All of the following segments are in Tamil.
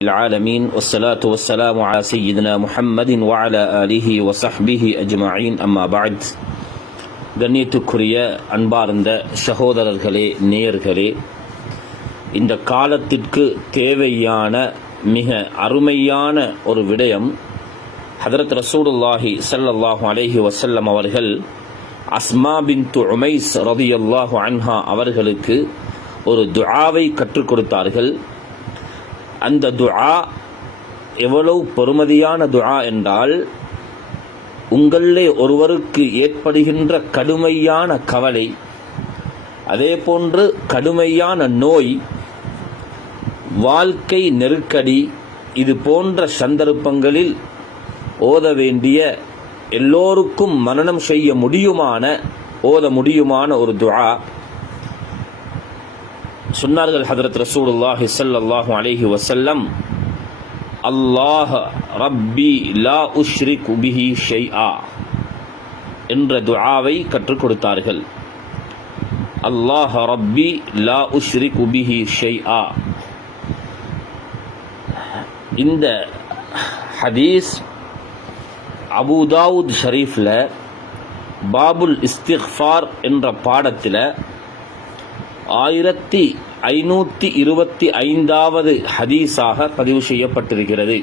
العالمين والصلاة والسلام على سيدنا محمد وعلى آله وصحبه أجمعين أما بعد கண்ணியத்துக்குரிய அன்பார்ந்த சகோதரர்களே நேயர்களே இந்த காலத்திற்கு தேவையான மிக அருமையான ஒரு விடயம் ஹதரத் ரசூலுல்லாஹி ஸல்லல்லாஹு அலைஹி வஸல்லம் அவர்கள் அஸ்மா பின்து உமைஸ் ரதியல்லாஹு அன்ஹா அவர்களுக்கு ஒரு துஆவை கற்றுக் கொடுத்தார்கள் அந்த துஆ எவ்வளவு பெருமதியான துஆ என்றால் உங்களிலே ஒருவருக்கு ஏற்படுகின்ற கடுமையான கவலை அதே போன்று கடுமையான நோய் வாழ்க்கை நெருக்கடி இது போன்ற சந்தர்ப்பங்களில் ஓத வேண்டிய எல்லோருக்கும் மரணம் செய்ய முடியுமான ஓத முடியுமான ஒரு துஆ. சொன்னார்கள் ஹதரத் ரசூலுல்லாஹி சல்லாஹு அலேஹி வசல்லம் அல்லாஹ் ரப்பி லா உஷ்ரி குபிஹி ஷெய்ஆ என்ற துஆவை கற்றுக் கொடுத்தார்கள். அல்லாஹ் ரப்பி லா உஷ்ரி குபிஹி ஷெய்ஆ இந்த ஹதீஸ் அபுதாவுத் ஷரீஃபில் பாபுல் இஸ்திஃபார் என்ற பாடத்தில் ஆயிரத்தி ஐநூற்றி இருபத்தி ஐந்தாவது ஹதீஸாக பதிவு செய்யப்பட்டிருக்கிறது.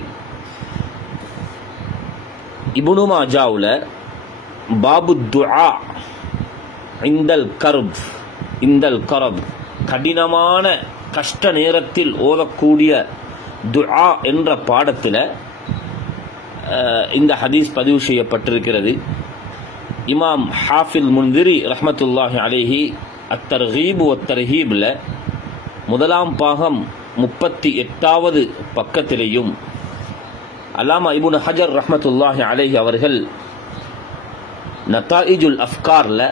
இபுனு மாஜாவில் பாபு துஆ இந்தல் கர்ப் இந்தல் கரப் கடினமான கஷ்ட நேரத்தில் ஓதக்கூடிய துஆ என்ற பாடத்தில் இந்த ஹதீஸ் பதிவு செய்யப்பட்டிருக்கிறது. இமாம் ஹாஃபில் முன்திரி ரஹ்மத்துல்லாஹி அலேஹி அத்தர்ஹீப் ஒத்தர்ஹீபில் முதலாம் பாகம் முப்பத்தி எட்டாவது பக்கத்திலேயும் அல்லாமா இபுன் ஹஜர் ரஹமத்துல்லாஹி அலேஹி அவர்கள் நத்தாயிஜுல் அஃப்காரில்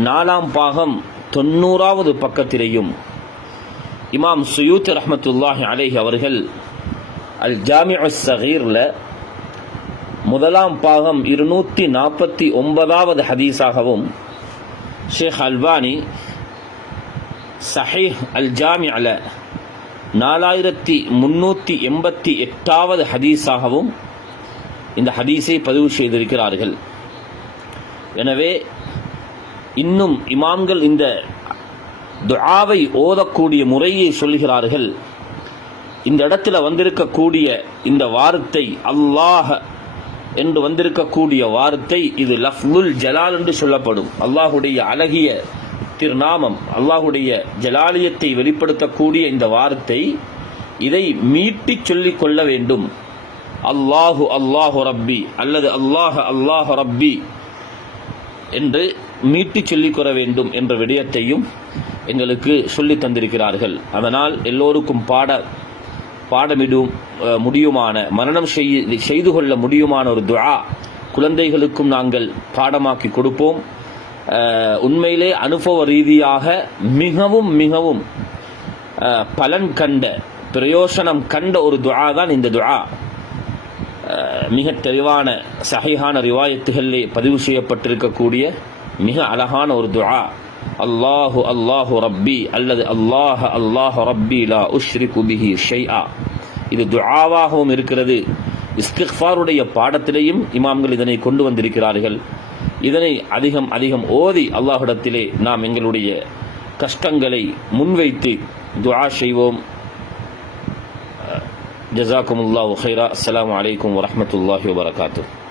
நாலாம் பாகம் தொண்ணூறாவது பக்கத்திலேயும் இமாம் சுயூத் ரஹமத்துல்லாஹி அலேஹி அவர்கள் அல் ஜாமி சஹீரில் முதலாம் பாகம் இருநூற்றி நாற்பத்தி ஒன்பதாவது ஹதீஸாகவும் ஷேக் அல்பானி சஹீஹ் அல் ஜாமிஅல நாலாயிரத்தி முன்னூற்றி எண்பத்தி எட்டாவது ஹதீஸாகவும் இந்த ஹதீஸை பதிவு செய்திருக்கிறார்கள். எனவே இன்னும் இமாம்கள் இந்த துஆவை ஓதக்கூடிய முறையை சொல்கிறார்கள். இந்த இடத்துல வந்திருக்கக்கூடிய இந்த வார்த்தை அல்லாஹ் என்று வந்திருக்கக்கூடிய வார்த்தை இது லஃப்லுல் ஜலால் என்று சொல்லப்படும். அல்லாஹுடைய அழகிய திருநாமம் அல்லாஹுடைய ஜலாலியத்தை வெளிப்படுத்தக்கூடிய இந்த வார்த்தை இதை மீட்டி சொல்லிக் கொள்ள வேண்டும். அல்லாஹு அல்லாஹு ரப்பி அல்லது அல்லாஹ் அல்லாஹ் ரப்பி என்று மீட்டி சொல்லிக் கொள்ள வேண்டும் என்ற விடயத்தையும் எங்களுக்கு சொல்லி தந்திருக்கிறார்கள். அதனால் எல்லோருக்கும் பாட பாடமிடும் முடியுமான மரணம் செய்து கொள்ள முடியுமான ஒரு துஆ குழந்தைகளுக்கும் நாங்கள் பாடமாக்கி கொடுப்போம். உண்மையிலே அனுபவ ரீதியாக மிகவும் மிகவும் பலன் கண்ட பிரயோசனம் கண்ட ஒரு துஆ தான் இந்த துஆ. மிக தெளிவான சகையான ரிவாயத்துகளிலே பதிவு செய்யப்பட்டிருக்கக்கூடிய மிக அழகான ஒரு துஆ. அல்லாஹு அல்லாஹு ரப்பி அல்லது அல்லாஹ் அல்லாஹு ரப்பி லா உஷ்ரி குபிஹி ஷைஆ. இது துஆவாகவும் இருக்கிறது. இஸ்திஃபாருடைய பாடத்திலேயும் இமாம்கள் இதனை கொண்டு வந்திருக்கிறார்கள். இதனை அதிகம் அதிகம் ஓதி அல்லாஹிடத்திலே நாம் எங்களுடைய கஷ்டங்களை முன்வைத்து துஆ செய்வோம். ஜசாக்குமுல்லாஹு ஹைரா அஸ்லாம் அலைக்கும் வரமத்துல்லாஹி வபரகாத்துஹு.